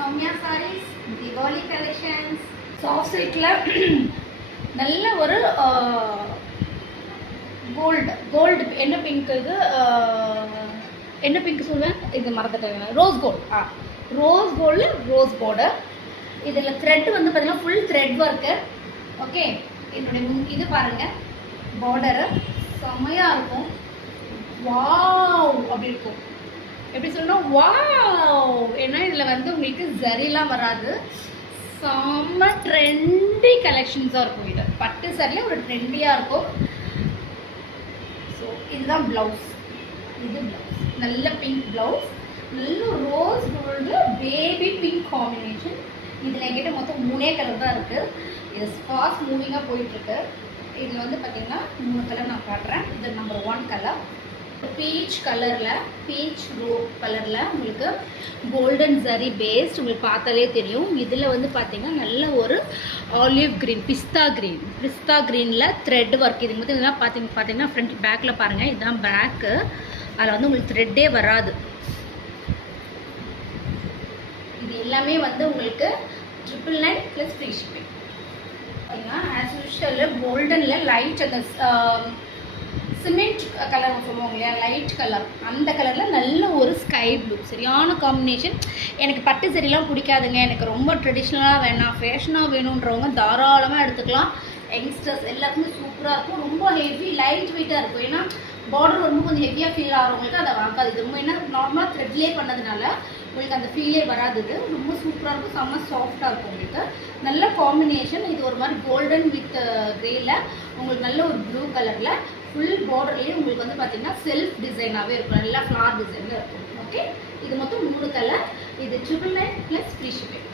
Soumya sarees, Diwali collections, soft silkல நல்ல ஒரு gold என்ன பிங்க் இது என்ன பிங்க் சொல்லுவேன் இது மறந்துட்டேன் ரோஸ் கோல்டில் ரோஸ் பார்டர் இதில் த்ரெட் வந்து பார்த்தீங்கன்னா ஃபுல் த்ரெட் ஒர்க்கு ஓகே என்னுடைய இது பாருங்கள் பார்டரு செம்மையாக இருக்கும் வாவ் அப்படி இருக்கும் எப்படி சொல்லணும் வாவ் ஏன்னா இதில் வந்து உங்களுக்கு ஜரிலாம் வராது செம்ம ட்ரெண்டி கலெக்ஷன்ஸாக இருக்கும் இது பட்டு சரியில் ஒரு ட்ரெண்டியாக இருக்கும் ஸோ இதுதான் ப்ளவுஸ் இது ப்ளவுஸ் நல்ல பிங்க் ப்ளவுஸ் நல்ல rose gold baby pink combination இதில் என்கிட்ட மொத்தம் 3 கலர் தான் இருக்குது இது ஃபாஸ்ட் மூவிங்காக போயிட்டுருக்கு இதில் வந்து பார்த்திங்கன்னா 3 கலர் நான் காட்டுறேன் இது நம்பர் 1 கலர் பீச் கலரில் பீச் ரோ கலரில் உங்களுக்கு கோல்டன் ஜரி பேஸ்ட் உங்களுக்கு பார்த்தாலே தெரியும் இதில் வந்து பார்த்திங்கன்னா நல்ல ஒரு ஆலிவ் க்ரீன் பிஸ்தா க்ரீனில் த்ரெட் ஒர்க் இது மட்டும் இதெல்லாம் பார்த்தீங்கன்னா ஃப்ரண்ட் பேக்கில் பாருங்கள் இதுதான் பேக்கு அதில் வந்து உங்களுக்கு த்ரெட்டே வராது இது எல்லாமே வந்து உங்களுக்கு 999 ப்ளஸ் ஃப்ரீ ஷிப்பிங் பார்த்தீங்கன்னா ஆஸ் யூஷுவல் கோல்டனில் லைட் அந்த சிமெண்ட் கலர் சொல்லுவாங்க இல்லையா லைட் கலர் அந்த கலரில் நல்ல ஒரு ஸ்கை ப்ளூ சரியான காம்பினேஷன் எனக்கு பட்டு சரிலாம் பிடிக்காதுங்க எனக்கு ரொம்ப ட்ரெடிஷ்னலாக வேணாம் ஃபேஷனாக வேணுன்றவங்க தாராளமாக எடுத்துக்கலாம் யங்ஸ்டர்ஸ் எல்லாத்துக்குமே சூப்பராக இருக்கும் ரொம்ப ஹெவி லைட் வெயிட்டாக இருக்கும் ஏன்னா பார்டர் ரொம்ப கொஞ்சம் ஹெவியாக ஃபீல் ஆகிறவங்களுக்கு அதை வாங்காது இது ரொம்ப என்ன நார்மலாக த்ரெட்லேயே பண்ணதுனால உங்களுக்கு அந்த ஃபீலே வராது இது ரொம்ப சூப்பராக இருக்கும் செம்ம சாஃப்டாக இருக்கும் உங்களுக்கு நல்ல காம்பினேஷன் இது ஒரு மாதிரி கோல்டன் வித் க்ரேயில் உங்களுக்கு நல்ல ஒரு ப்ளூ கலரில் ஃபுல் பார்டர்லேயே உங்களுக்கு வந்து பார்த்தீங்கன்னா செல்ஃப் டிசைனாகவே இருக்கும் நல்லா ஃப்ளார் டிசைனில் இருக்கும் ஓகே இது மொத்தம் 3 கலர் இது 999 ப்ளஸ் ஃப்ரீ ஷிப்பிங்